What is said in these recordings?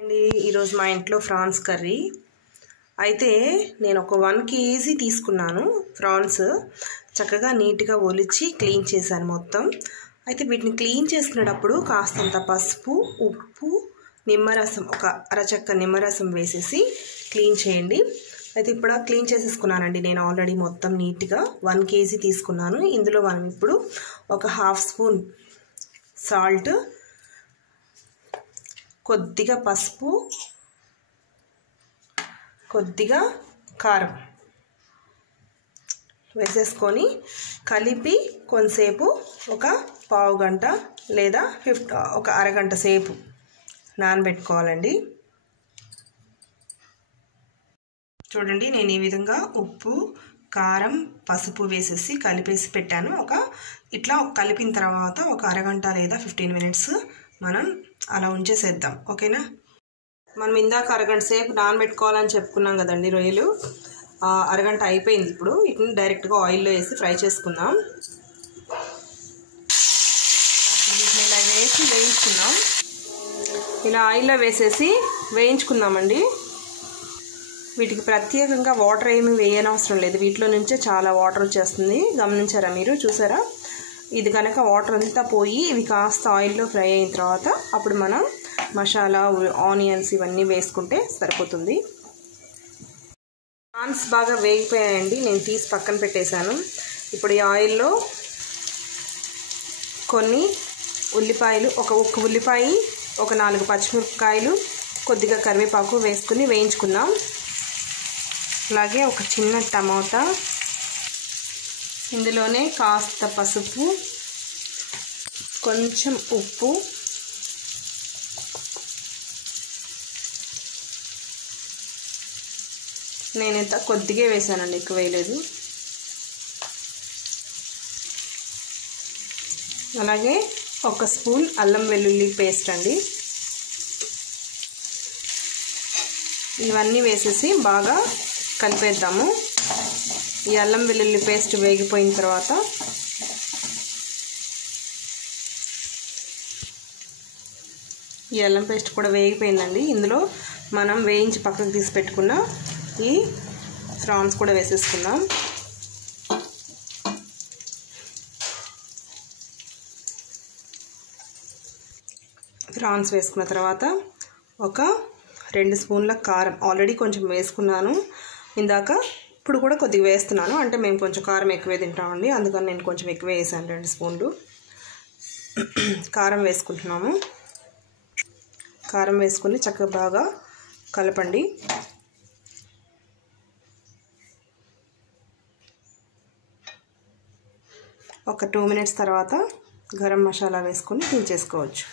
అండి ఈరోజు మా ఇంట్లో ఫ్రాన్స్ కర్రీ అయితే నేను ఒక 1 kg తీసుకున్నాను. ఫ్రాన్స్ చక్కగా నీట్గా ఒలిచి క్లీన్ చేశాను మొత్తం. అయితే వీటిని క్లీన్ చేసుకునేటప్పుడు కాస్తంత పసుపు, ఉప్పు, నిమ్మరసం, ఒక అరచక్క నిమ్మరసం వేసేసి క్లీన్ చేయండి. అయితే ఇప్పుడు క్లీన్ చేసేసుకున్నానండి నేను ఆల్రెడీ మొత్తం నీట్గా. 1 kg తీసుకున్నాను. ఇందులో మనం ఇప్పుడు ఒక 1/2 స్పూన్ సాల్ట్, కొద్దిగా పసుపు, కొద్దిగా కారం వేసేసుకొని కలిపి కొంతసేపు ఒక పావు గంట లేదా ఒక అరగంట సేపు నానబెట్టుకోవాలండి. చూడండి, నేను ఈ విధంగా ఉప్పు, కారం, పసుపు వేసేసి కలిపేసి పెట్టాను. ఇట్లా కలిపిన తర్వాత ఒక అరగంట లేదా 15 మినిట్స్ మనం అలా ఉంచేసేద్దాం. ఓకేనా? మనం ఇందాక అరగంట సేపు నానబెట్టుకోవాలని చెప్పుకున్నాం కదండి రొయ్యలు. అరగంట అయిపోయింది. ఇప్పుడు వీటిని డైరెక్ట్గా ఆయిల్లో వేసి ఫ్రై చేసుకుందాం. వీటిని ఇలా వేసి వేయించుకుందాం. ఇలా ఆయిల్లో వేసేసి వేయించుకుందామండి. వీటికి ప్రత్యేకంగా వాటర్ ఏమీ వేయనవసరం లేదు. వీటిలో నుంచే చాలా వాటర్ వచ్చేస్తుంది. గమనించారా మీరు? చూసారా? ఇది కనుక వాటర్ అంతా పోయి ఇవి కాస్త ఆయిల్లో ఫ్రై అయిన తర్వాత అప్పుడు మనం మసాలా, ఆనియన్స్ ఇవన్నీ వేసుకుంటే సరిపోతుంది. ప్రాన్స్ బాగా వేగిపోయాయండి. నేను తీసి పక్కన పెట్టేశాను. ఇప్పుడు ఈ ఆయిల్లో కొన్ని ఉల్లిపాయలు, ఒక ఉల్లిపాయ, ఒక 4 పచ్చిమిరపకాయలు, కొద్దిగా కరివేపాకు వేసుకుని వేయించుకుందాం. అలాగే ఒక చిన్న టమాటా, ఇందులోనే కాస్త పసుపు, కొంచెం ఉప్పు, నేనైతే కొద్దిగా వేసానండి, ఎక్కువ వేయలేదు. అలాగే 1 స్పూన్ అల్లం వెల్లుల్లి పేస్ట్ అండి. ఇవన్నీ వేసేసి బాగా కలిపేద్దాము. ఈ అల్లం వెల్లుల్లి పేస్ట్ వేగిపోయిన తర్వాత ఈ అల్లం పేస్ట్ కూడా వేగిపోయిందండి. ఇందులో మనం వేయించి పక్కకు తీసి పెట్టుకున్న ఈ ఫ్రాన్స్ కూడా వేసేసుకుందాం. ఫ్రాన్స్ వేసుకున్న తర్వాత ఒక 2 స్పూన్ల కారం, ఆల్రెడీ కొంచెం వేసుకున్నాను ఇందాక, ఇప్పుడు కూడా కొద్దిగా వేస్తున్నాను. అంటే మేము కొంచెం కారం ఎక్కువే తింటామండి, అందుకని నేను కొంచెం ఎక్కువ వేసాను. 2 స్పూన్లు కారం వేసుకుంటున్నాము. కారం వేసుకొని చక్కగా బాగా కలపండి. ఒక 2 మినిట్స్ తర్వాత గరం మసాలా వేసుకొని దించేసుకోవచ్చు.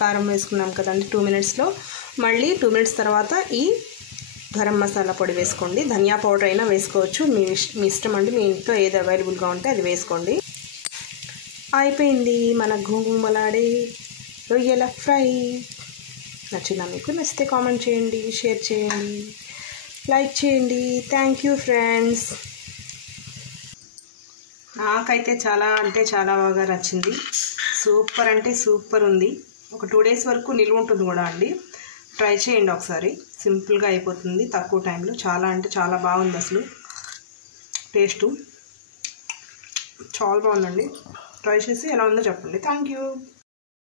కారం వేసుకున్నాం కదండి 2 మినిట్స్లో. మళ్ళీ 2 మినిట్స్ తర్వాత ఈ గరం మసాలా పొడి వేసుకోండి. ధనియా పౌడర్ అయినా వేసుకోవచ్చు, మీ ఇష్టం అండి. మీ ఇంట్లో ఏది అవైలబుల్గా ఉంటే అది వేసుకోండి. అయిపోయింది మన గుమగుమలాడే రొయ్యల ఫ్రై. నచ్చిందా మీకు? నచ్చితే కామెంట్ చేయండి, షేర్ చేయండి, లైక్ చేయండి. Thank you friends. నాకైతే చాలా అంటే చాలా బాగా నచ్చింది. సూపర్ అంటే సూపర్ ఉంది. ఒక 2 డేస్ వరకు నిల్వ ఉంటుంది కూడా అండి. ట్రై చేయండి ఒకసారి. సింపుల్గా అయిపోతుంది, తక్కువ టైంలో. చాలా అంటే చాలా బాగుంది. అసలు టేస్టు చాలా బాగుందండి. ట్రై చేసి ఎలా ఉందో చెప్పండి. Thank you.